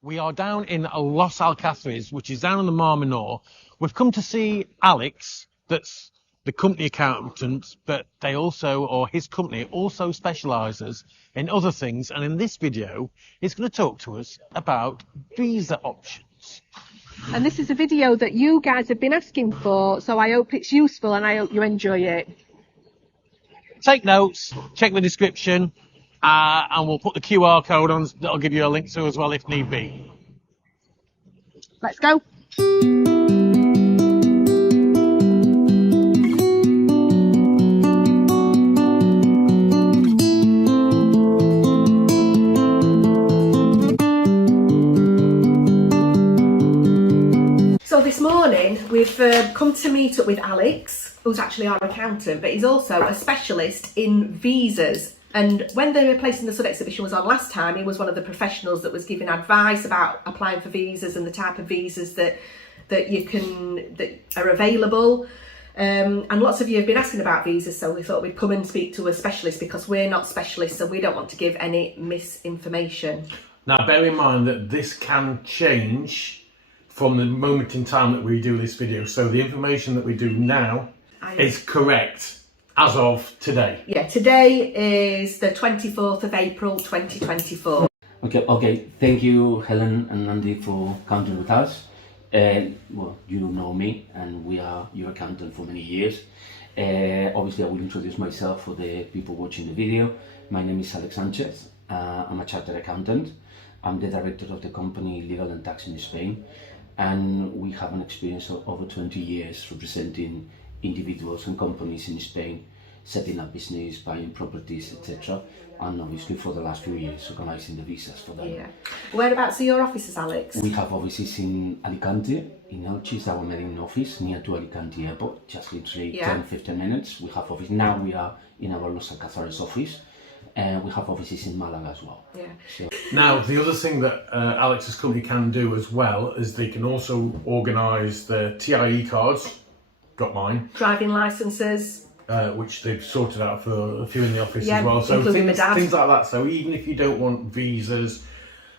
We are down in l��𝒊𝒕𝒊𝒏, which is down on the Marmanor. We've come to see Alex, that's the company accountant, but they also, or his company, also specialises in other things. And in this video, he's going to talk to us about visa options. And this is a video that you guys have been asking for, so I hope it's useful and I hope you enjoy it. Take notes, check the description, and we'll put the QR code on that'll give you a link to as well if need be. Let's go. So this morning we've come to meet up with Alex, who's actually our accountant, but he's also a specialist in visas. And when the Placing the Stud exhibition was on last time, he was one of the professionals that was giving advice about applying for visas and the type of visas that are available. And lots of you have been asking about visas, so we thought we'd come and speak to a specialist because we're not specialists, so we don't want to give any misinformation. Now, bear in mind that this can change from the moment in time that we do this video. So the information that we do now is correct as of today. Yeah, today is the 24th of April 2024. Okay, thank you Helen and Andy for counting with us. Well, you know me and we are your accountant for many years. Obviously I will introduce myself for the people watching the video. My name is Alex Sanchez. I'm a chartered accountant. I'm the director of the company Legal and Tax in Spain, and we have an experience of over 20 years representing individuals and companies in Spain, setting up business, buying properties, etc. And obviously for the last few years organising the visas for them. Yeah. Whereabouts are your offices, Alex? We have offices in Alicante, in Elche, our main office, near to Alicante Airport, just literally 10-15 minutes. We have office, now we are in our l�𗒗𝒂𝒊𝒏 office, and we have offices in Malaga as well. Yeah. So, now, the other thing that Alex's company can do as well is they can also organise the TIE cards. Got mine. Driving licences. Which they've sorted out for a few in the office as well. So things like that. So even if you don't want visas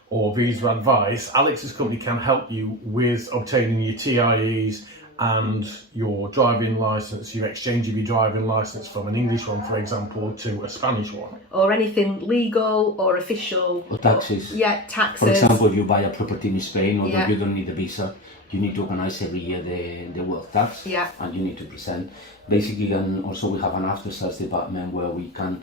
or visa advice, Alex's company can help you with obtaining your TIEs and your driving licence, your exchange of your driving licence from an English one, for example, to a Spanish one. Or anything legal or official. or taxes. Taxes. For example, if you buy a property in Spain, although you don't need a visa, you need to organise every year the wealth tax, and you need to present. Basically, and also we have an after sales department where we can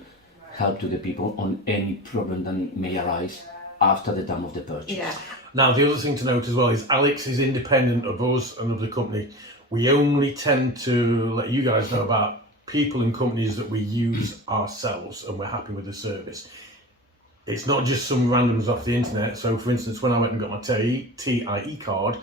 help to the people on any problem that may arise after the time of the purchase. Yeah. Now, the other thing to note as well is Alex is independent of us and of the company. We only tend to let you guys know about people and companies that we use ourselves and we're happy with the service. It's not just some randoms off the internet. So, for instance, when I went and got my TIE card,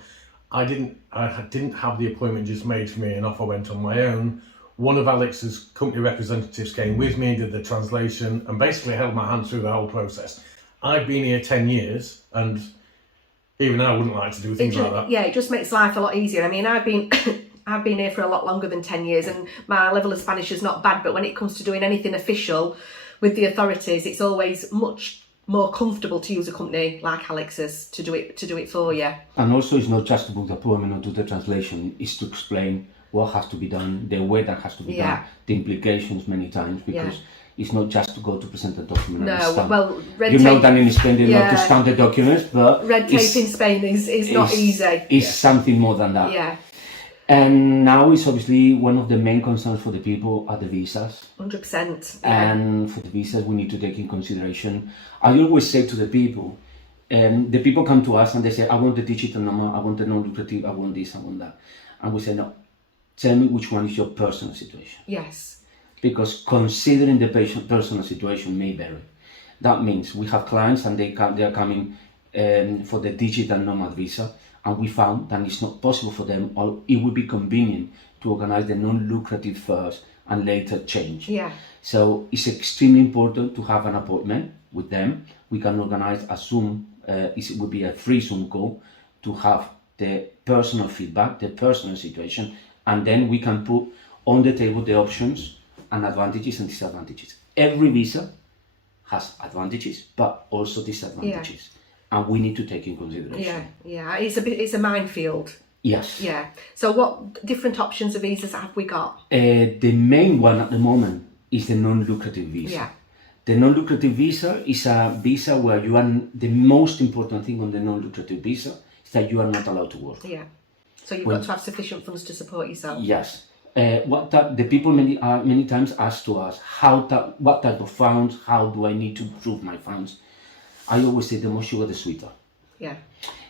I didn't have the appointment just made for me and off I went on my own. One of Alex's company representatives came with me, did the translation, and basically held my hand through the whole process. I've been here 10 years, and even I wouldn't like to do things like that. Yeah, it just makes life a lot easier. I mean, I've been I've been here for a lot longer than 10 years, and my level of Spanish is not bad, but when it comes to doing anything official with the authorities, it's always much more comfortable to use a company like Alex's to do it for you. And also, it's not just to book the appointment or do the translation, it's to explain what has to be done, the way that has to be done, the implications many times, because it's not just to go to present a document. No, well, red tape. You know that in Spain they love to stamp the documents, but red tape in Spain is not easy. It's something more than that. Yeah. And now it's obviously one of the main concerns for the people are the visas. 100%. And for the visas, we need to take in consideration. I always say to the people come to us and they say, I want the digital number, I want the non-lucrative, I want this, I want that. And we say, no, tell me which one is your personal situation. Yes. Because considering the personal situation may vary. That means we have clients and they are coming for the digital nomad visa, and we found that it's not possible for them, or it would be convenient to organize the non-lucrative first and later change. Yeah. So it's extremely important to have an appointment with them. We can organize a Zoom, it would be a free Zoom call to have the personal feedback, the personal situation, and then we can put on the table the options and advantages and disadvantages. Every visa has advantages, but also disadvantages. and we need to take in consideration. Yeah. It's a minefield. Yes. Yeah. So what different options of visas have we got? The main one at the moment is the non-lucrative visa. Yeah. The non-lucrative visa is a visa where you are, the most important thing on the non-lucrative visa is that you are not allowed to work. Yeah. So you've got to have sufficient funds to support yourself. Yes. The people many times ask to us, what type of funds, how do I need to prove my funds? I always say the more sugar, the sweeter. Yeah.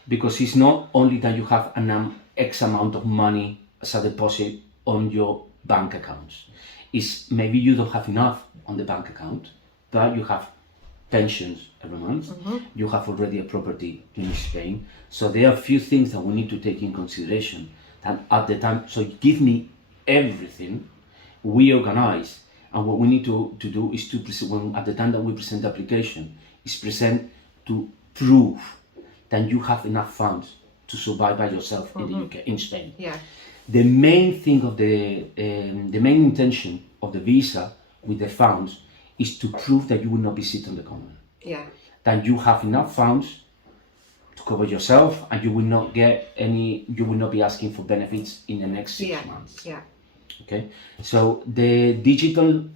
Because it's not only that you have an X amount of money as a deposit on your bank accounts. It's maybe you don't have enough on the bank account, but you have pensions every month. You have already a property in Spain. So there are a few things that we need to take in consideration. And at the time, so give me everything, we organize. And what we need to do is to present, at the time that we present the application, is present to prove that you have enough funds to survive by yourself in the UK, in Spain. Yeah. The main thing of the main intention of the visa with the funds is to prove that you will not be sitting on the common. Yeah. That you have enough funds to cover yourself, and you will not be asking for benefits in the next 6 months. Yeah. Okay. So the digital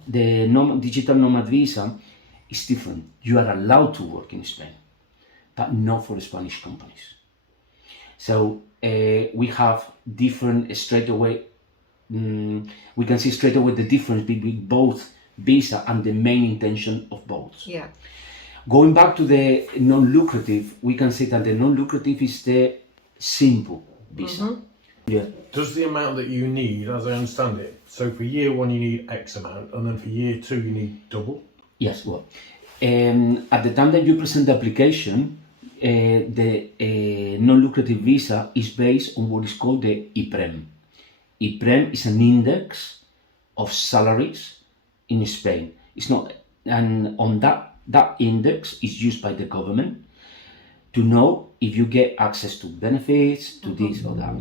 nomad visa is different. You are allowed to work in Spain, but not for Spanish companies. So we have different we can see straight away the difference between both visa and the main intention of both. Yeah. Going back to the non-lucrative, we can say that the non-lucrative is the simple visa. Yeah. Does the amount that you need, as I understand it, so for year one you need X amount, and then for year two you need double? Yes, well, at the time that you present the application, the non-lucrative visa is based on what is called the 𝒐𝒏. 𝒐𝒏 is an index of salaries in Spain. It's not, and on that index is used by the government to know if you get access to benefits, to this or that.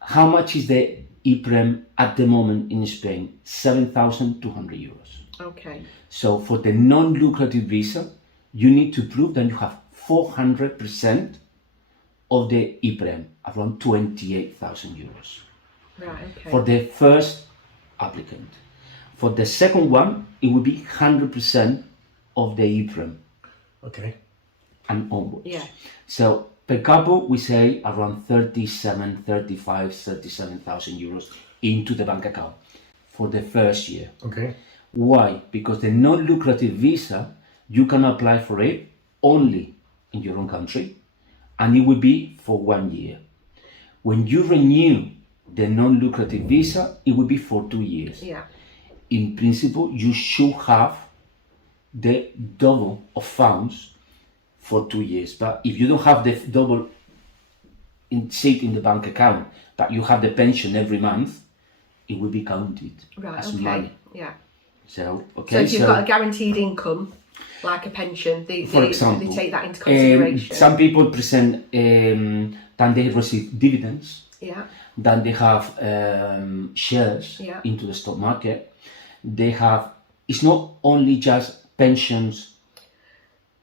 How much is the 𝒐𝒏 at the moment in Spain? 7,200 euros. Okay. So for the non-lucrative visa, you need to prove that you have 400% of the 𝒐𝒏, around 28,000 euros. Right, okay. For the first applicant. For the second one, it will be 100% of the 𝒐𝒏 Okay. and onwards. Yeah. So per couple, we say around 37,000 euros into the bank account for the first year. Okay. Why? Because the non-lucrative visa, you can apply for it only in your own country, and it will be for 1 year. When you renew the non-lucrative visa, it will be for 2 years. Yeah. In principle, you should have the double of funds for 2 years. But if you don't have the double sit in the bank account, but you have the pension every month, it will be counted as money. Yeah. So, okay. So if you've got a guaranteed income, like a pension, for example, they take that into consideration. Some people present that they receive dividends. Yeah. Then they have shares into the stock market. They have, it's not only just pensions,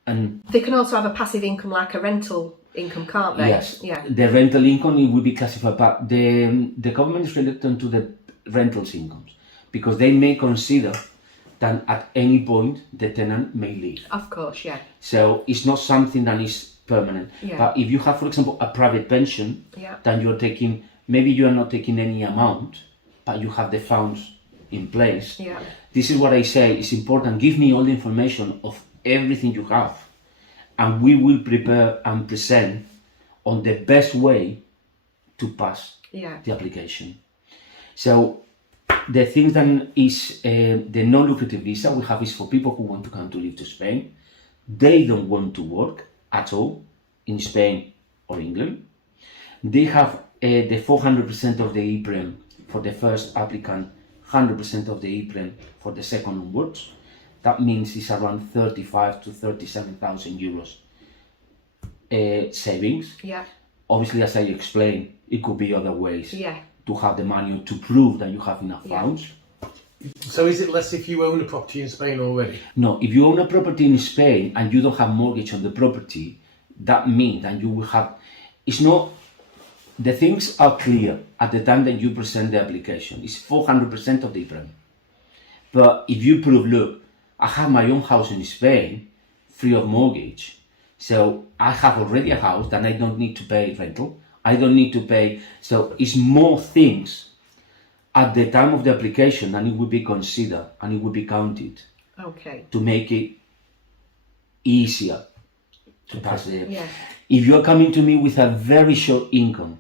and they can also have a passive income like a rental income, can't they? Yes. Yeah. The rental income, it will be classified, but the government is reluctant to the rentals incomes because they may consider that at any point the tenant may leave. Of course, yeah. So it's not something that is permanent. Yeah. But if you have, for example, a private pension, then you're taking, maybe you are not taking any amount, but you have the funds in place. Yeah. This is what I say, it's important. Give me all the information of everything you have, and we will prepare and present on the best way to pass the application. So the thing that is the non-lucrative visa we have is for people who want to come to live to Spain. They don't want to work at all in Spain or England. They have the 400% of the 𝒐𝒏 for the first applicant, 100% of the 𝒐𝒏 for the second onwards. That means it's around 35,000 to 37,000 euros savings. Yeah. Obviously, as I explained, it could be other ways to have the money to prove that you have enough funds. So is it less if you own a property in Spain already? No, if you own a property in Spain and you don't have mortgage on the property, that means that you will have, it's not, the things are clear at the time that you present the application. It's 400% of the premium. But if you prove, look, I have my own house in Spain, free of mortgage, so I have already a house that I don't need to pay rental, I don't need to pay, so it's more things at the time of the application, and it will be considered and it will be counted to make it easier to pass the. If you are coming to me with a very short income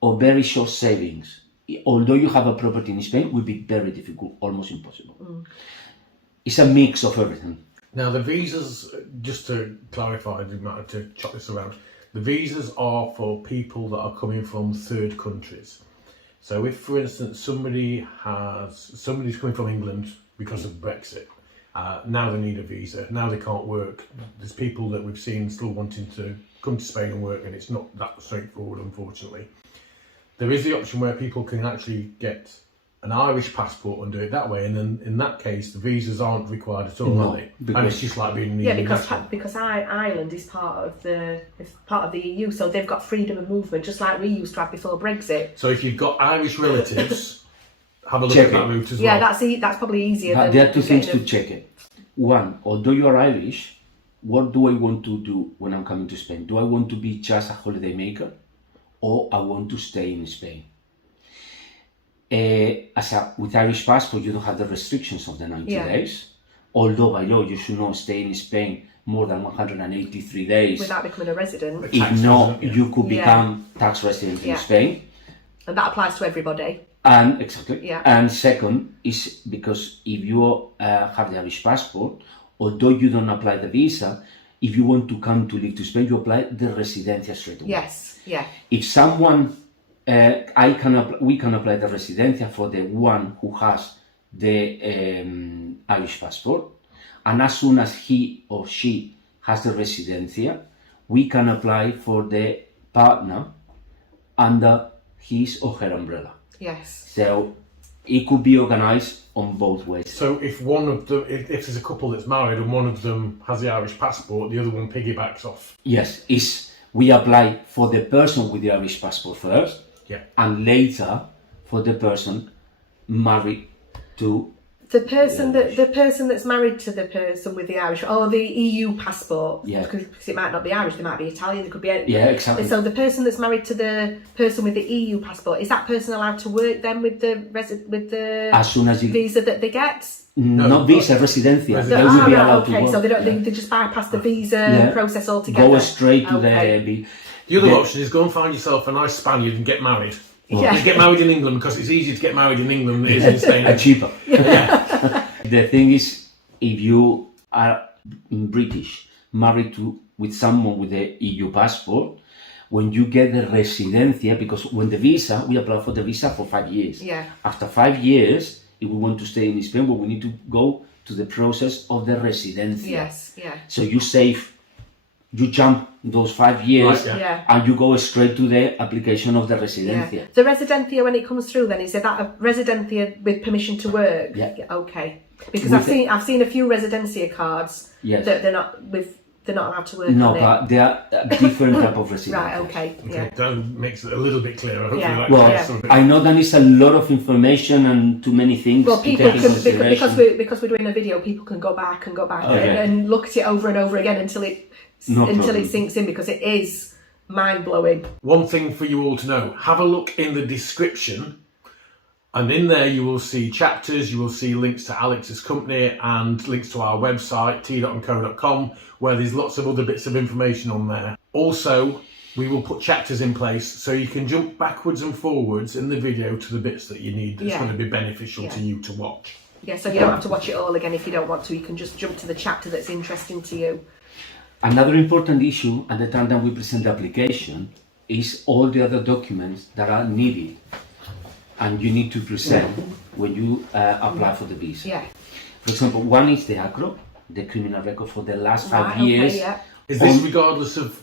or very short savings, although you have a property in Spain, it will be very difficult, almost impossible. It's a mix of everything. Now the visas, just to clarify, I didn't matter to chop this around, the visas are for people that are coming from third countries. So if, for instance, somebody's coming from England because of Brexit, now they need a visa, now they can't work. There's people that we've seen still wanting to come to Spain and work, and it's not that straightforward, unfortunately. There is the option where people can actually get an Irish passport and do it that way, and then in that case the visas aren't required at all, are they? And it's just like being because Ireland is part of the EU, so they've got freedom of movement, just like we used to have before Brexit. So if you've got Irish relatives, have a look at that route as well. Yeah, that's probably easier. There are two things to check it. One, although you are Irish, what do I want to do when I'm coming to Spain? Do I want to be just a holiday maker, or I want to stay in Spain? With Irish passport, you don't have the restrictions of the 90 days. Although by law, you should not stay in Spain more than 183 days. Without becoming a resident. If not, you could become tax resident in Spain. And that applies to everybody. And exactly. And second is because if you have the Irish passport, although you don't apply the visa, if you want to come to live to Spain, you apply the residencia straight away. Yes, yeah. If someone, we can apply the residencia for the one who has the Irish passport, and as soon as he or she has the residencia, we can apply for the partner under his or her umbrella. Yes. So it could be organized on both ways. So if one of them, if there's a couple that's married and one of them has the Irish passport, the other one piggybacks off. Yes, we apply for the person with the Irish passport first, and later for the person married to the person that's married to the person with the Irish or the EU passport. Because it might not be Irish, they might be Italian, they could be anything. Yeah, exactly. So the person that's married to the person with the EU passport, is that person allowed to work then with the as soon as visa that they get? No, not visa, residencia. They will be allowed to work. So they just bypass the visa process altogether. Go straight to the. The other option is go and find yourself a nice Spaniard and get married. Get married in England, because it's easier to get married in England than it is in Spain. And cheaper. The thing is, if you are British, married with someone with the EU passport, when you get the residencia, because when the visa, we apply for the visa for 5 years. After 5 years, if we want to stay in Spain, we need to go to the process of the residencia. So you jump those 5 years and you go straight to the application of the residencia. The residencia, when it comes through, then is that a residencia with permission to work? Okay. Because I've seen a few residencia cards that they're not allowed to work. No, but they are a different type of residencia. Right. Okay. That makes it a little bit clearer. I know that is a lot of information and too many things. Well, people can, because we're doing a video, people can go back and look at it over and over again until it sinks in, because it is mind-blowing. One thing for you all to know, have a look in the description, and in there you will see chapters, you will see links to Alex's company and links to our website, t.co.com, where there's lots of other bits of information on there. Also, we will put chapters in place so you can jump backwards and forwards in the video to the bits that you need that's going to be beneficial to you to watch. So you don't have to watch it all again if you don't want to. You can just jump to the chapter that's interesting to you. Another important issue at the time that we present the application is all the other documents that are needed and you need to present when you apply for the visa. For example, one is the ACRO, the criminal record for the last 5 years. Is this regardless of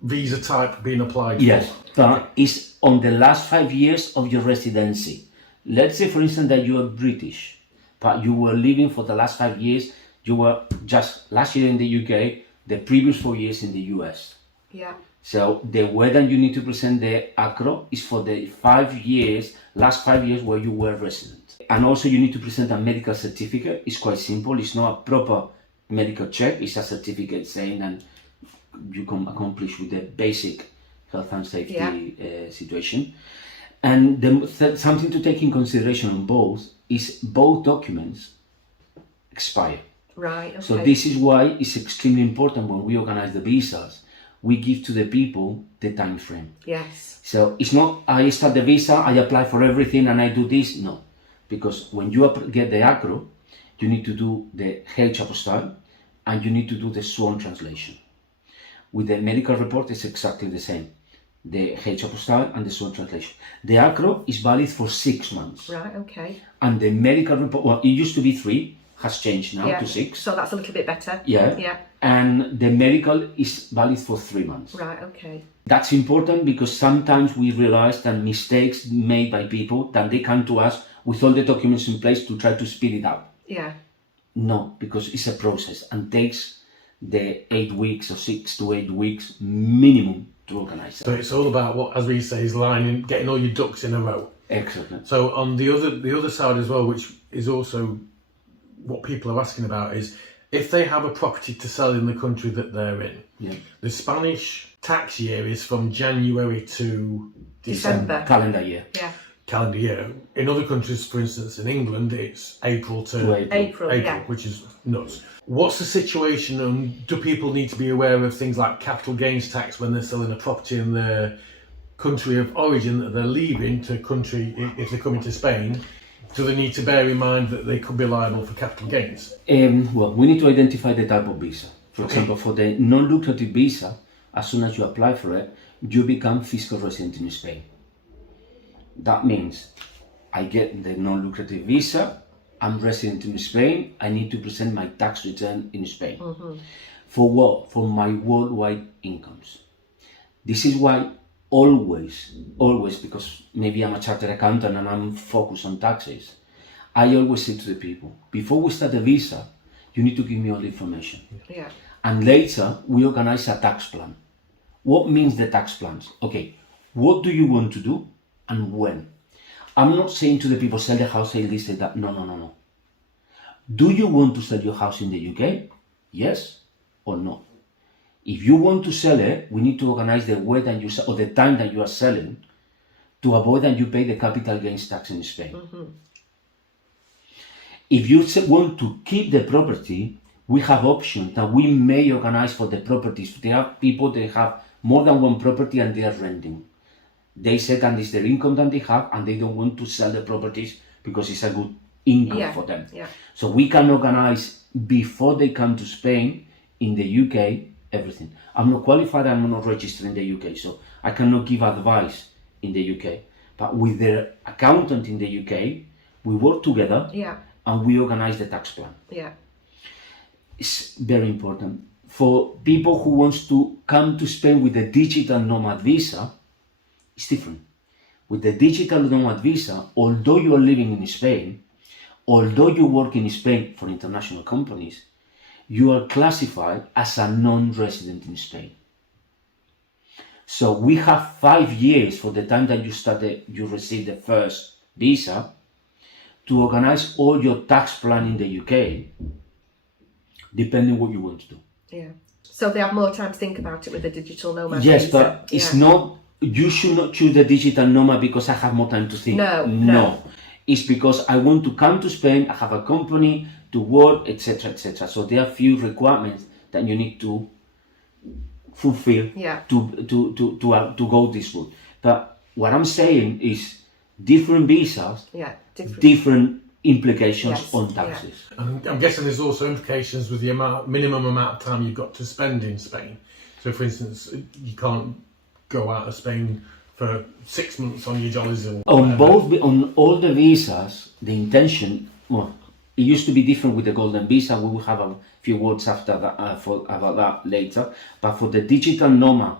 visa type being applied for? Yes, but it's on the last 5 years of your residency. Let's say, for instance, that you are British, but you were living for the last 5 years, you were just last year in the UK, the previous 4 years in the US. Yeah. So the way that you need to present the ACRO is for the 5 years, last 5 years where you were resident. And also you need to present a medical certificate. It's quite simple. It's not a proper medical check. It's a certificate saying that you can accomplish with the basic health and safety situation. And something to take in consideration on both is both documents expire. Right. Okay. So this is why it's extremely important when we organize the visas, we give to the people the time frame. Yes. So it's not I start the visa, I apply for everything and I do this. No, because when you get the ACRO, you need to do the 𝐤𝒐𝒊𝒕 and you need to do the sworn translation. With the medical report, it's exactly the same. The 𝐤𝒐𝒊𝒕 and the sworn translation. The ACRO is valid for 6 months. Right. Okay. And the medical report, well, it used to be 3, has changed now to 6. So that's a little bit better. Yeah. Yeah. And the medical is valid for 3 months. Right. Okay. That's important because sometimes we realize that mistakes made by people, that they come to us with all the documents in place to try to speed it up. Yeah. No, because it's a process and takes the 8 weeks or 6 to 8 weeks minimum to organize it. So it's all about what, as we say, is lining, getting all your ducks in a row. Excellent. So on the other side as well, which is also what people are asking about, is if they have a property to sell in the country that they're in. Yeah. The Spanish tax year is from January to December. Calendar year. Yeah. Calendar year. In other countries, for instance, in England, it's April to April. Yeah. which is nuts. What's the situation, and do people need to be aware of things like capital gains tax when they're selling a property in their country of origin that they're leaving to country, if they're coming to Spain? Do they need to bear in mind that they could be liable for capital gains? Well, we need to identify the type of visa. For example, for the non-lucrative visa, as soon as you apply for it, you become fiscal resident in Spain. That means I get the non-lucrative visa, I'm resident in Spain, I need to present my tax return in Spain. Mm-hmm. For what? For my worldwide incomes. This is why always, because maybe I'm a chartered accountant and I'm focused on taxes, I always say to the people, before we start the visa, you need to give me all the information. Yeah. And later, we organize a tax plan. What means the tax plans? Okay, what do you want to do and when? I'm not saying to the people, sell the house, sell this, sell that. No. Do you want to sell your house in the UK? Yes or no? If you want to sell it, we need to organize the way that you sell, or the time that you are selling, to avoid that you pay the capital gains tax in Spain. Mm-hmm. If you want to keep the property, we have options that we may organize for the properties. There are people that have more than one property and they are renting. They said that it's their income that they have and they don't want to sell the properties because it's a good income for them. Yeah. So we can organize before they come to Spain, in the UK, everything. I'm not qualified, I'm not registered in the UK, so I cannot give advice in the UK. But with the accountant in the UK, we work together and we organize the tax plan. Yeah. It's very important. For people who wants to come to Spain with the digital nomad visa, it's different. With the digital nomad visa, although you are living in Spain, although you work in Spain for international companies, you are classified as a non-resident in Spain. So we have 5 years for the time that you receive the first visa to organize all your tax plan in the UK, depending what you want to do. Yeah. So they have more time to think about it with the digital nomad. Yes, visa. but it's not. You should not choose the digital nomad because I have more time to think. No. It's because I want to come to Spain. I have a company to work, etc., etc. So there are few requirements that you need to fulfill to go this route. But what I'm saying is different visas, different implications on taxes. And I'm guessing there's also implications with the minimum amount of time you've got to spend in Spain. So for instance, you can't go out of Spain for 6 months on your jollies and on all the visas, the intention, well, it used to be different with the golden visa. We will have a few words after that about that later. But for the digital nomad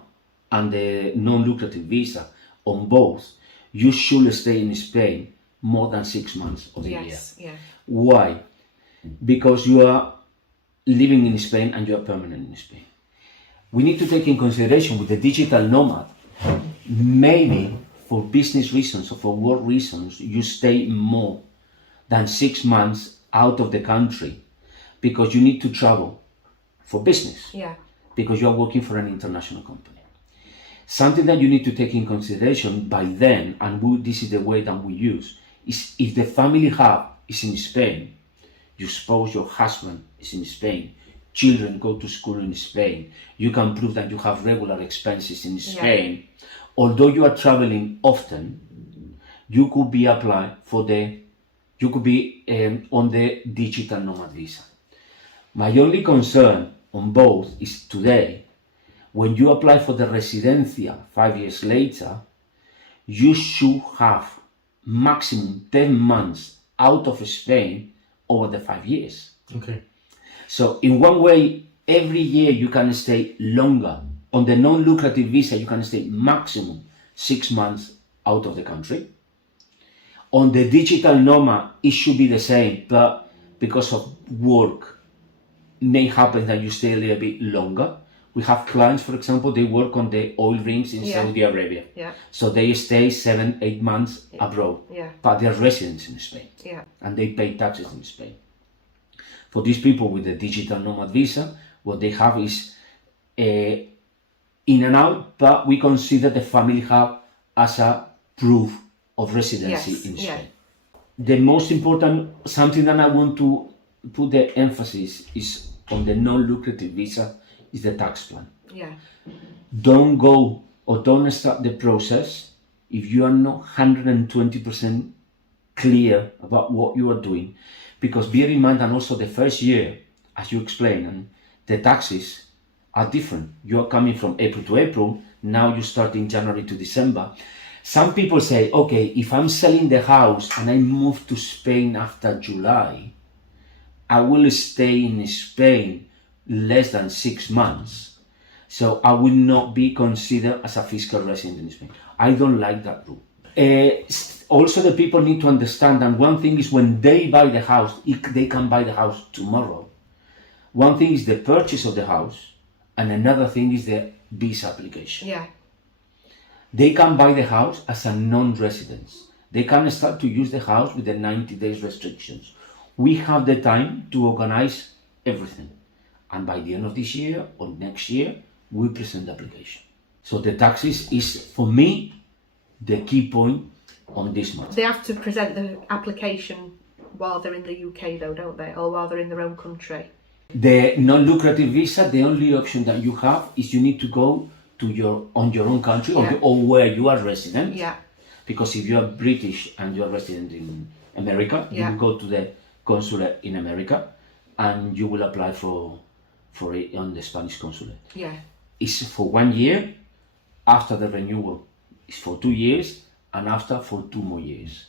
and the non-lucrative visa, on both, you should stay in Spain more than 6 months of the year. Yeah. Why? Because you are living in Spain and you are permanent in Spain. we need to take in consideration with the digital nomad, maybe for business reasons or for work reasons, you stay more than 6 months out of the country because you need to travel for business, because you are working for an international company. Something that you need to take in consideration by then, and this is the way that we use, is if the family hub is in Spain, you suppose your husband is in Spain, children go to school in Spain, you can prove that you have regular expenses in Spain. Although you are traveling often, you could be on the digital nomad visa. My only concern on both is today, when you apply for the residencia 5 years later, you should have maximum 10 months out of Spain over the 5 years. Okay. So in one way, every year you can stay longer. On the non-lucrative visa, you can stay maximum 6 months out of the country. On the digital nomad, it should be the same, but because of work, may happen that you stay a little bit longer. We have clients, for example, they work on the oil rigs in Saudi Arabia. So they stay 7-8 months abroad, but they're residents in Spain, and they pay taxes in Spain. For these people with the digital nomad visa, what they have is in and out, but we consider the family hub as a proof of residency in Spain. The most important, something that I want to put the emphasis is on the non-lucrative visa, is the tax plan. Don't go or don't start the process if you are not 120% clear about what you are doing, because bear in mind, and also the first year, as you explained, and the taxes are different. You are coming from April to April, now you start in January to December. Some people say, okay, if I'm selling the house and I move to Spain after July, I will stay in Spain less than 6 months, so I will not be considered as a fiscal resident in Spain. I don't like that rule. Also, the people need to understand that one thing is when they buy the house, they can buy the house tomorrow. One thing is the purchase of the house, and another thing is the visa application. They can buy the house as a non-resident. They can start to use the house with the 90 days restrictions. We have the time to organize everything. And by the end of this year or next year, we present the application. So the taxes is, for me, the key point on this matter. They have to present the application while they're in the UK though, don't they? Or while they're in their own country. The non-lucrative visa, the only option that you have is you need to go to your own country or where you are resident. Because if you are British and you are resident in America, you will go to the consulate in America and you will apply for it on the Spanish consulate. It's for 1 year, after the renewal it's for 2 years, and after for 2 more years.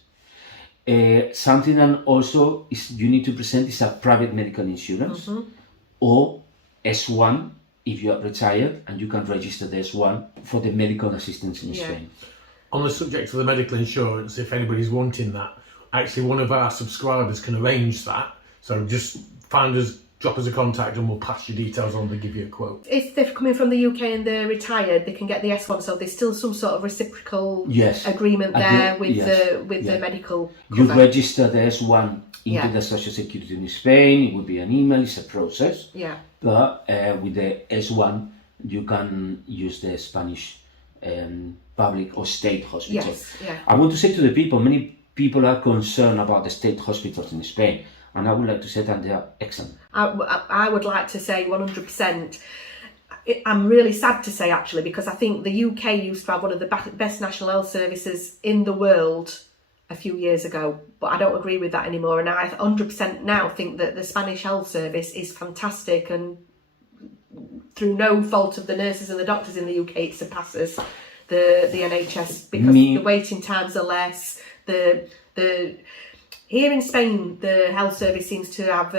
Something that also is you need to present is a private medical insurance or S1 if you are retired, and you can register the S1 for the medical assistance in Spain. On the subject of the medical insurance, if anybody's wanting that, actually one of our subscribers can arrange that. So just find us, drop us a contact, and we'll pass your details on to give you a quote. If they're coming from the UK and they're retired, they can get the S1, so there's still some sort of reciprocal agreement there with the medical cover. You register the S1 into the Social Security in Spain, it would be an email, it's a process. But with the S1, you can use the Spanish public or state hospital. I want to say to the people, many people are concerned about the state hospitals in Spain, and I would like to say that they are excellent. I would like to say 100%. I'm really sad to say, actually, because I think the UK used to have one of the best national health services in the world a few years ago, but I don't agree with that anymore, and I 100% now think that the Spanish health service is fantastic, and through no fault of the nurses and the doctors in the UK, it surpasses the NHS, because the waiting times are less. Here in Spain, the health service seems to have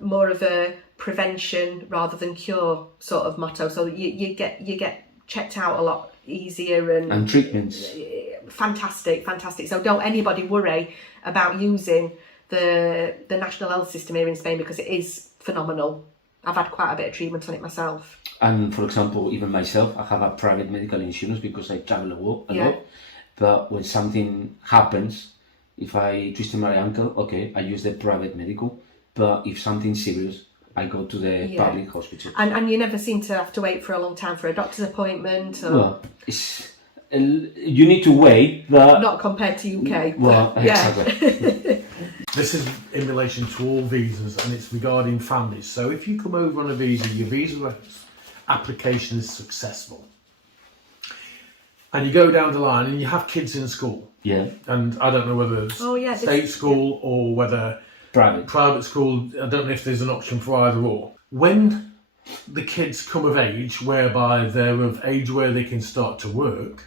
more of a prevention rather than cure sort of motto. So you get checked out a lot easier and treatments. Fantastic. So don't anybody worry about using the national health system here in Spain, because it is phenomenal. I've had quite a bit of treatment on it myself. And for example, even myself, I have a private medical insurance because I travel a lot. But when something happens, if I twisted my ankle, okay, I use the private medical. But if something's serious, I go to the public hospital. And you never seem to have to wait for a long time for a doctor's appointment? Or... Well, you need to wait, but... Not compared to UK. Well, exactly. This is in relation to all visas, and it's regarding families. So if you come over on a visa, your visa application is successful, and you go down the line and you have kids in school. Yeah. And I don't know whether it's state school or whether private school. I don't know if there's an option for either or. When the kids come of age, whereby they're of age where they can start to work,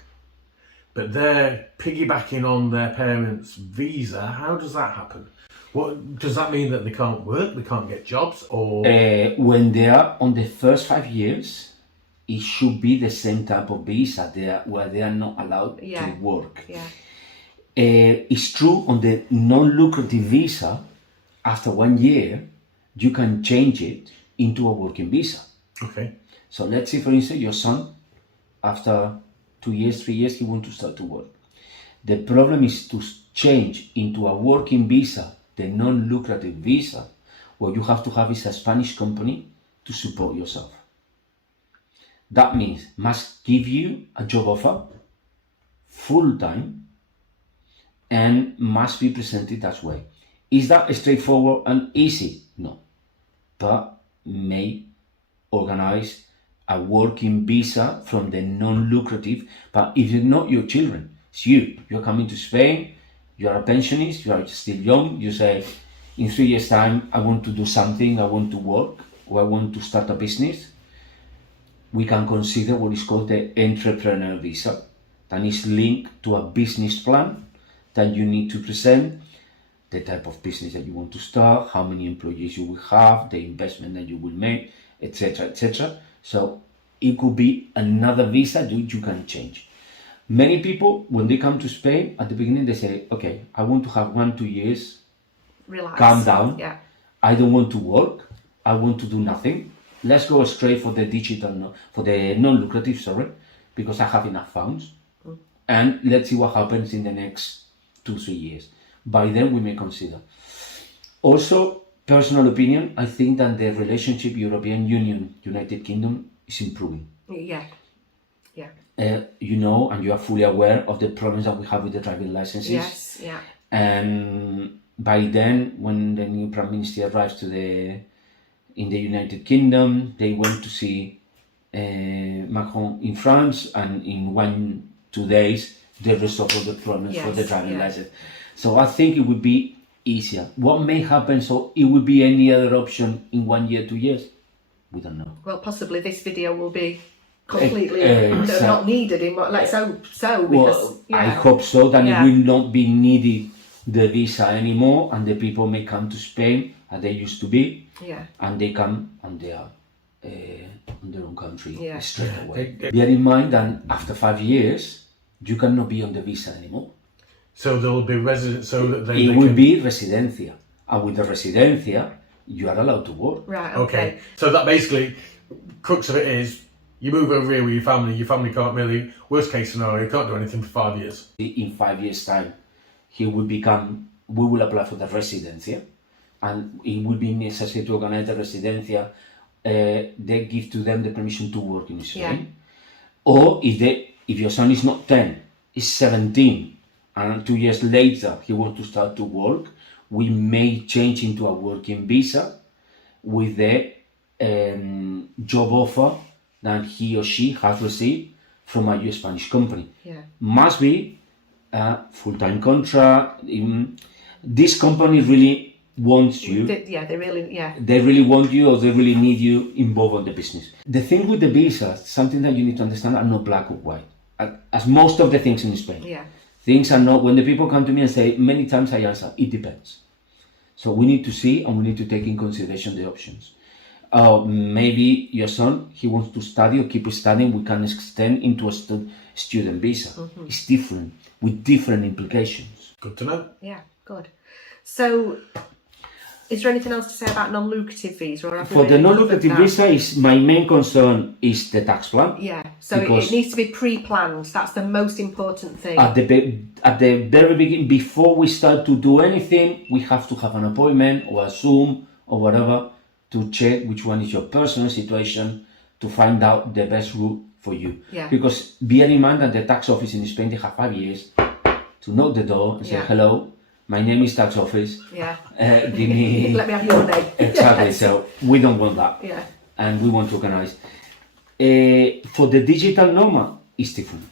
but they're piggybacking on their parents' visa, how does that happen? What does that mean? That they can't work, they can't get jobs, or when they are on the first 5 years, it should be the same type of visa where they are not allowed to work. Yeah. It's true on the non-lucrative visa. After 1 year, you can change it into a working visa. Okay. So let's say, for instance, your son, after 2 years, 3 years, he wants to start to work. The problem is to change into a working visa, the non-lucrative visa. What you have to have is a Spanish company to support yourself. That means must give you a job offer, full-time, and must be presented that way. Is that straightforward and easy? No. But may organize a working visa from the non-lucrative, but if it's not your children, it's you're coming to Spain, you are a pensionist, you are still young, you say, in 3 years' time, I want to do something, I want to work, or I want to start a business, we can consider what is called the entrepreneur visa. That is linked to a business plan that you need to present, the type of business that you want to start, how many employees you will have, the investment that you will make, etc., etc. So it could be another visa that you can change. Many people, when they come to Spain, at the beginning they say, okay, I want to have 1-2 years, relax, calm down, yeah. I don't want to work, I want to do nothing. Let's go straight for the digital, for the non-lucrative, sorry, because I have enough funds. And let's see what happens in the next 2-3 years. By then we may consider. Also, personal opinion, I think that the relationship European Union, United Kingdom is improving. Yeah, yeah. You know, and you are fully aware of the problems that we have with the driving licenses. Yes, yeah. And by then, when the new Prime Minister arrives in the United Kingdom, they went to see Macron in France, and in 1-2 days, they resolved all the problems for the driving license. So I think it would be easier. What may happen, so it would be any other option in 1 year, 2 years? We don't know. Well, possibly this video will be completely not needed in what, let's hope so. Because, I hope so, that it will not be needed, the visa anymore, and the people may come to Spain as they used to be, and they come and they are on their own country straight away. Bear in mind that after 5 years, you cannot be on the visa anymore. So there will be residence, so that they will be residencia, and with the residencia, you are allowed to work. Right. Okay. So that basically, crux of it is, you move over here with your family can't really, worst case scenario, can't do anything for 5 years. In 5 years' time, we will apply for the residencia, and it will be necessary to organize the residencia. They give to them the permission to work in Spain. Or if your son is not 10, is 17, and 2 years later he wants to start to work, we may change into a working visa with the job offer that he or she has received from a US Spanish company. Must be a full-time contract. This company really wants you. They really want you, or they really need you involved in the business. The thing with the visa, something that you need to understand, are not black or white. As most of the things in Spain. Things are not, when the people come to me and say, many times I answer, it depends. So we need to see, and we need to take in consideration the options. Maybe your son, he wants to study or keep studying, we can extend into a student visa. It's different, with different implications. Good to know. Yeah, good. So Is there anything else to say about non-lucrative visa? Or have we For the really non-lucrative covered that? visa, is my main concern is the tax plan. Yeah, so it needs to be pre-planned. That's the most important thing. At the very beginning, before we start to do anything, we have to have an appointment or a Zoom or whatever to check which one is your personal situation to find out the best route for you. Yeah. Because bear in mind that the tax office in Spain, they have 5 years to knock the door and say, Yeah. hello, my name is tax office. Yeah. Give me... Let me have your name. Exactly, Yes. so we don't want that. Yeah. And we want to organize. For the digital nomad, it's different.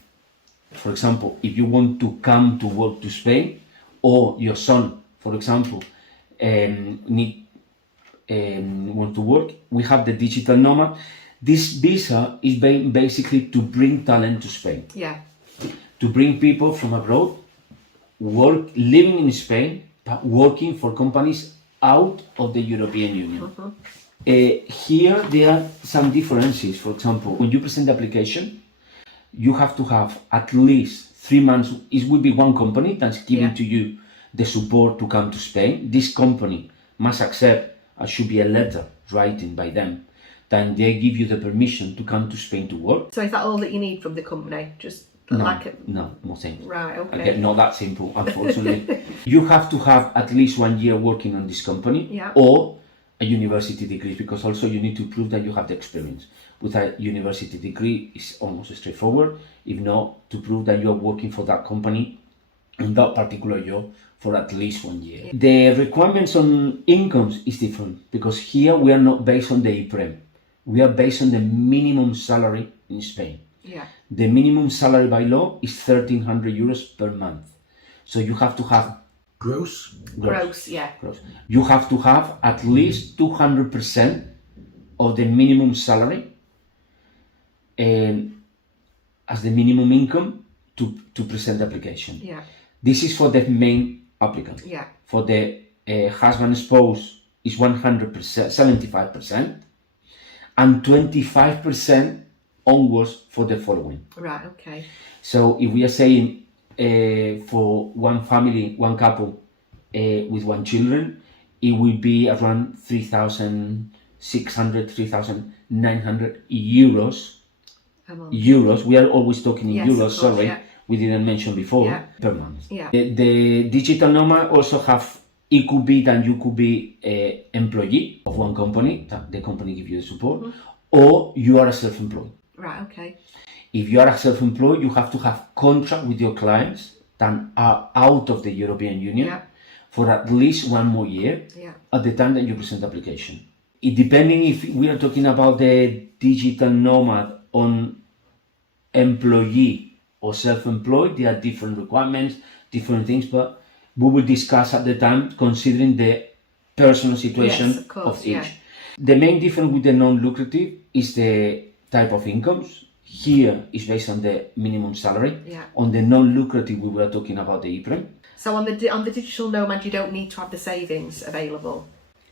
For example, if you want to come to work to Spain, or your son, for example, want to work, we have the digital nomad. This visa is basically to bring talent to Spain. Yeah. To bring people from abroad, living in Spain, but working for companies out of the European Union. Here there are some differences. For example, when you present the application, you have to have at least 3 months. It will be one company that's giving to you the support to come to Spain. This company must accept, should be a letter written by them, then they give you the permission to come to Spain to work. So is that all that you need from the company? Just No, like a... no, not simple. Right, okay. Okay, not that simple, unfortunately. You have to have at least 1 year working on this company, Yeah. or a university degree, because also you need to prove that you have the experience. With a university degree, it's almost straightforward. If not, to prove that you are working for that company in that particular job for at least 1 year. Yeah. The requirements on incomes is different, because here we are not based on the 𝒐𝒏. We are based on the minimum salary in Spain. Yeah. The minimum salary by law is 1,300 euros per month. So you have to have Gross? Gross, yeah. gross. You have to have at least 200% of the minimum salary as the minimum income to present the application. Yeah. This is for the main applicant. Yeah. For the husband spouse is 100%, 75%, and 25% onwards for the following. Right, okay. So if we are saying for one family, one couple with 1 children, it will be around 3,600, 3,900 euros. Euros. We are always talking in Yes, euros. of course, sorry, yeah. we didn't mention before. Yeah. Per month. Yeah. The digital nomad also have. It could be that you could be an employee of one company, that the company give you the support, or you are a self-employed. Right, okay. If you are a self-employed, you have to have contract with your clients that are out of the European Union Yeah. for at least 1 more year Yeah. at the time that you present the application. It depending if we are talking about the digital nomad on employee or self-employed, there are different requirements, different things, but we will discuss at the time considering the personal situation Yes, of course, each. yeah. The main difference with the non-lucrative is the type of incomes. Here is based on the minimum salary. Yeah. On the non-lucrative, we were talking about the 𝒐𝒏. So on the digital nomad, you don't need to have the savings available.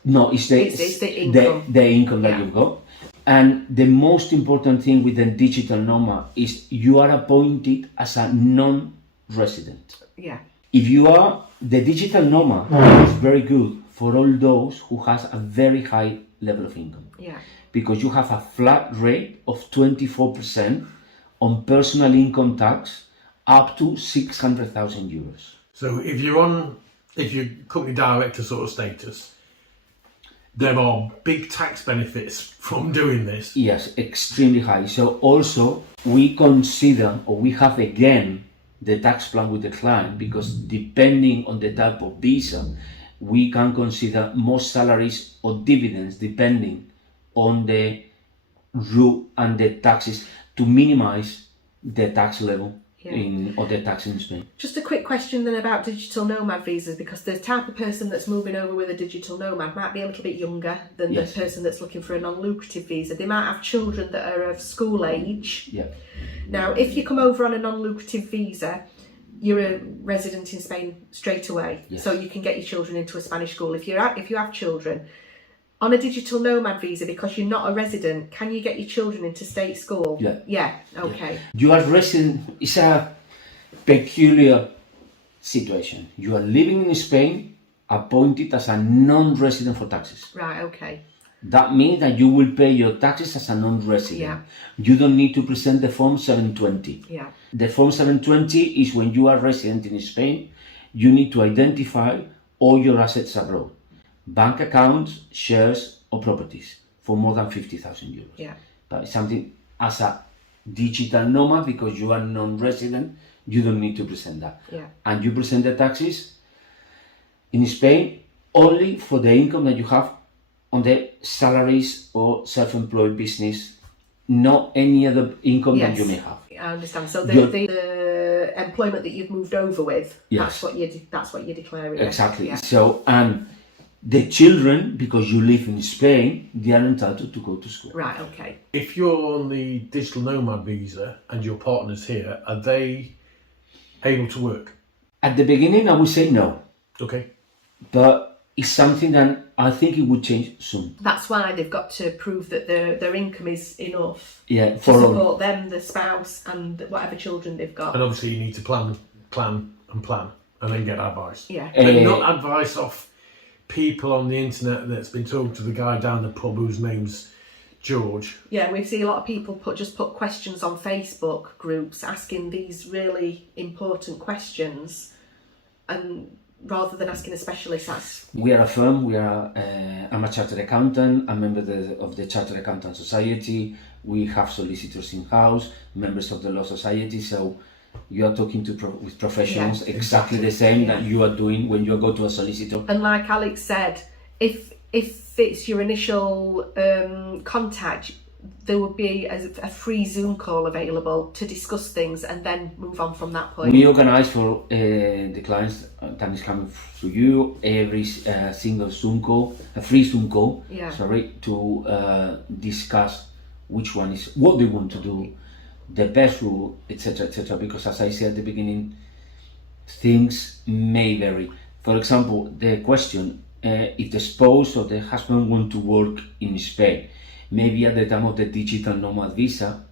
No, it's the income. the income that Yeah. you've got. And the most important thing with the digital nomad is you are appointed as a non-resident. Yeah. If you are, the digital nomad is very good for all those who has a very high level of income. Yeah. Because you have a flat rate of 24% on personal income tax up to 600,000 euros. So if you're company director sort of status, there are big tax benefits from doing this. Yes, extremely high. So also we consider, or we have again, the tax plan with the client, because depending on the type of visa, we can consider more salaries or dividends depending on the route and the taxes to minimize the tax level or the tax in Spain. Just a quick question then about digital nomad visas, because the type of person that's moving over with a digital nomad might be a little bit younger than Yes. the person that's looking for a non-lucrative visa. They might have children that are of school age. Yeah. Now, if you come over on a non-lucrative visa, you're a resident in Spain straight away. Yes. So you can get your children into a Spanish school. If you have children, on a digital nomad visa, because you're not a resident, can you get your children into state school? Yeah. Yeah, okay. You are resident, it's a peculiar situation. You are living in Spain, appointed as a non-resident for taxes. Right, okay. That means that you will pay your taxes as a non-resident. Yeah. You don't need to present the Form 720. Yeah. The Form 720 is when you are resident in Spain, you need to identify all your assets abroad. Bank accounts, shares or properties for more than 50,000 euros. Yeah. But it's something as a digital nomad, because you are non-resident, you don't need to present that. Yeah. And you present the taxes in Spain only for the income that you have on the salaries or self-employed business, not any other income that you may have. I understand. So the employment that you've moved over with, Yes. that's what you're declaring. Exactly. Yeah. So, and the children, because you live in Spain, they are entitled to go to school. Right, okay. If you're on the digital nomad visa and your partner's here, are they able to work? At the beginning, I would say no, Okay. but it's something that I think it would change soon. That's why they've got to prove that their income is enough Yeah, to for all. support them, the spouse, and whatever children they've got. And obviously you need to plan, and then get advice. Yeah. And not advice off people on the internet that's been talking to the guy down the pub whose name's George. Yeah, we see a lot of people put questions on Facebook groups asking these really important questions, and rather than asking a specialist, We are a firm. I'm a chartered accountant, a member of the Chartered Accountant Society. We have solicitors in-house, members of the Law Society. So you are talking with professionals, exactly the same that you are doing when you go to a solicitor. And like Alex said, if it's your initial contact, there would be a free Zoom call available to discuss things and then move on from that point. We organize for the clients that is coming through you every single Zoom call, a free Zoom call, Yeah. to discuss which one is what they want to do, the best rule, etc., etc. Because as I said at the beginning, things may vary. For example, the question if the spouse or the husband want to work in Spain, maybe at the time of the digital nomad visa,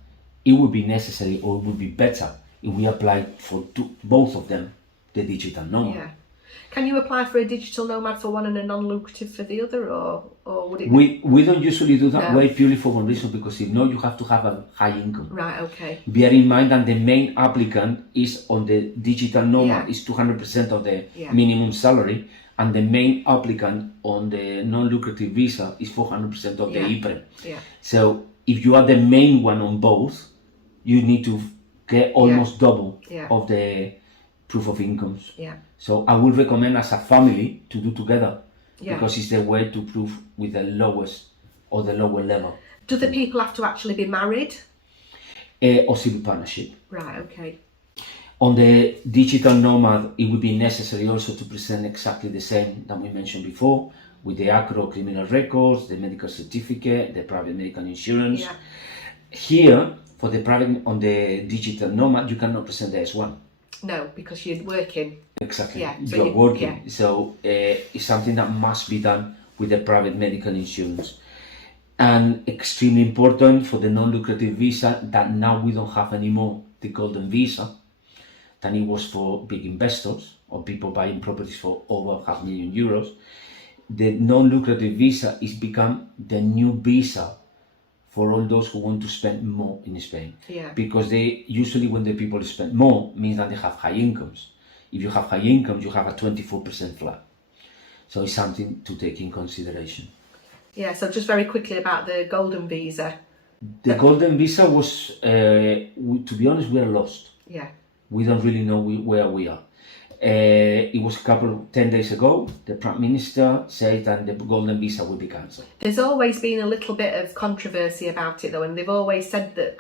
it would be necessary, or it would be better if we apply for both of them, the digital nomad. Yeah. Can you apply for a digital nomad for one and a non-lucrative for the other, or would it? We don't usually do that No. way, purely for one reason, because if not, you have to have a high income. Right. Okay. Bear in mind that the main applicant is on the digital nomad Yeah. is 200% of the Yeah. minimum salary, and the main applicant on the non-lucrative visa is 400% of the Yeah. 𝒐𝒏. Yeah. So if you are the main one on both, you need to get almost double Yeah. of the proof of incomes. Yeah. So I would recommend as a family to do together, Yeah. because it's the way to prove with the lowest or the lower level. Do the people have to actually be married? Or civil partnership. Right. Okay. On the digital nomad, it would be necessary also to present exactly the same that we mentioned before, with the ACRO criminal records, the medical certificate, the private medical insurance. Yeah. Here, for the private, on the digital nomad, you cannot present the S1. No, because you're working. Exactly, Yeah, so you're you- working. yeah. So it's something that must be done with the private medical insurance. And extremely important for the non-lucrative visa, that now we don't have anymore the golden visa, than it was for big investors or people buying properties for over €500,000. The non-lucrative visa is become the new visa for all those who want to spend more in Spain. Yeah. Because they usually, when the people spend more, means that they have high incomes. If you have high incomes, you have a 24% flat. So it's something to take in consideration. Yeah. So just very quickly about the golden visa. The golden visa was, to be honest, we are lost. Yeah. We don't really know where we are. It was 10 days ago, the Prime Minister said that the golden visa will be cancelled. There's always been a little bit of controversy about it though, and they've always said that.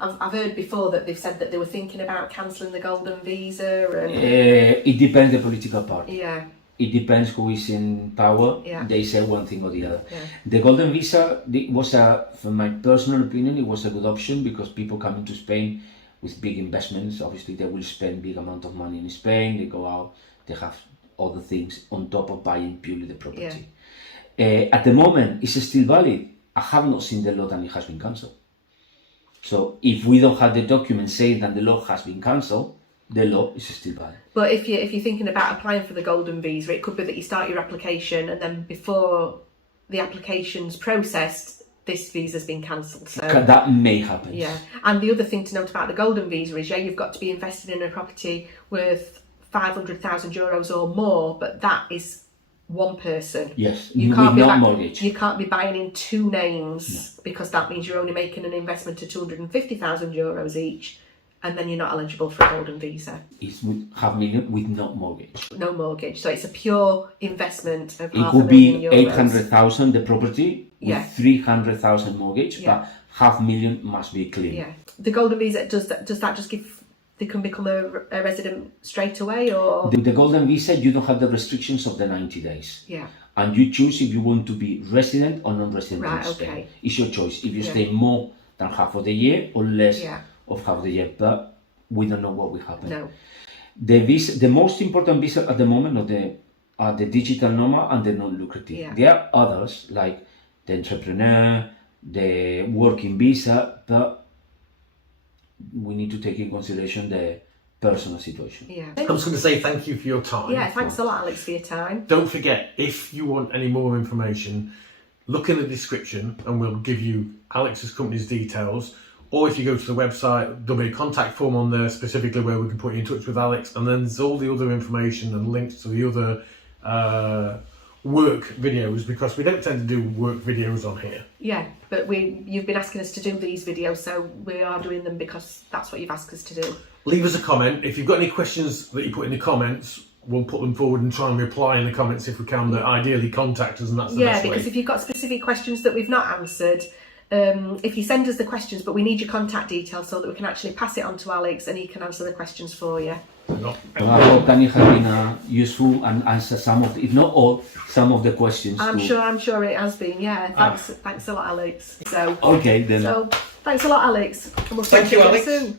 I've heard before that they've said that they were thinking about cancelling the golden visa, and It depends the political party. yeah. It depends who is in power. Yeah. They say one thing or the other. Yeah. The golden visa was from my personal opinion, it was a good option, because people coming to Spain with big investments, obviously they will spend big amount of money in Spain. They go out, they have other things on top of buying purely the property. At the moment, it's still valid. I have not seen the law that it has been cancelled. So if we don't have the document saying that the law has been cancelled, the law is still valid. But if you're thinking about applying for the golden visa, it could be that you start your application and then before the application's processed, this visa's been cancelled. So That may happen. yeah, and the other thing to note about the golden visa is you've got to be invested in a property worth €500,000 or more, but that is one person. Yes, You with can't be no ba- mortgage. You can't be buying in two names because that means you're only making an investment of €250,000 each, and then you're not eligible for a golden visa. It's with €500,000 with no mortgage. No mortgage, so it's a pure investment of It €500,000. could be 800,000 the property with Yeah. 300,000 mortgage, Yeah. but €500,000 must be clean. Yeah, the golden visa does that just give they can become a resident straight away, or With the golden visa, you don't have the restrictions of the 90 days. yeah, And you choose if you want to be resident or non-resident Right, in Spain. okay. It's your choice. If you Yeah. stay more than half of the year or less Yeah. of half the year, but we don't know what will happen. no, The most important visa at the moment are the digital nomad and the non-lucrative. Yeah. There are others like the entrepreneur, the working visa, but we need to take in consideration the personal situation. yeah, I'm just going to say thank you for your time. yeah. Thanks a lot, Alex, for your time. Don't forget, if you want any more information, look in the description and we'll give you Alex's company's details. Or if you go to the website, there'll be a contact form on there specifically where we can put you in touch with Alex. And then there's all the other information and links to the other work videos, because we don't tend to do work videos on here. Yeah, but you've been asking us to do these videos, so we are doing them because that's what you've asked us to do. Leave us a comment. If you've got any questions that you put in the comments, we'll put them forward and try and reply in the comments if we can, but ideally contact us, and that's the Yeah, best way. because if you've got specific questions that we've not answered, if you send us the questions, but we need your contact details so that we can actually pass it on to Alex and he can answer the questions for you. Well, I hope that it has been useful and answer some of, if not all, some of the questions. I'm sure it has been. Yeah, thanks a lot, Alex. So Okay, then. thanks a lot, Alex. And we'll Thank see you, again Alex. soon.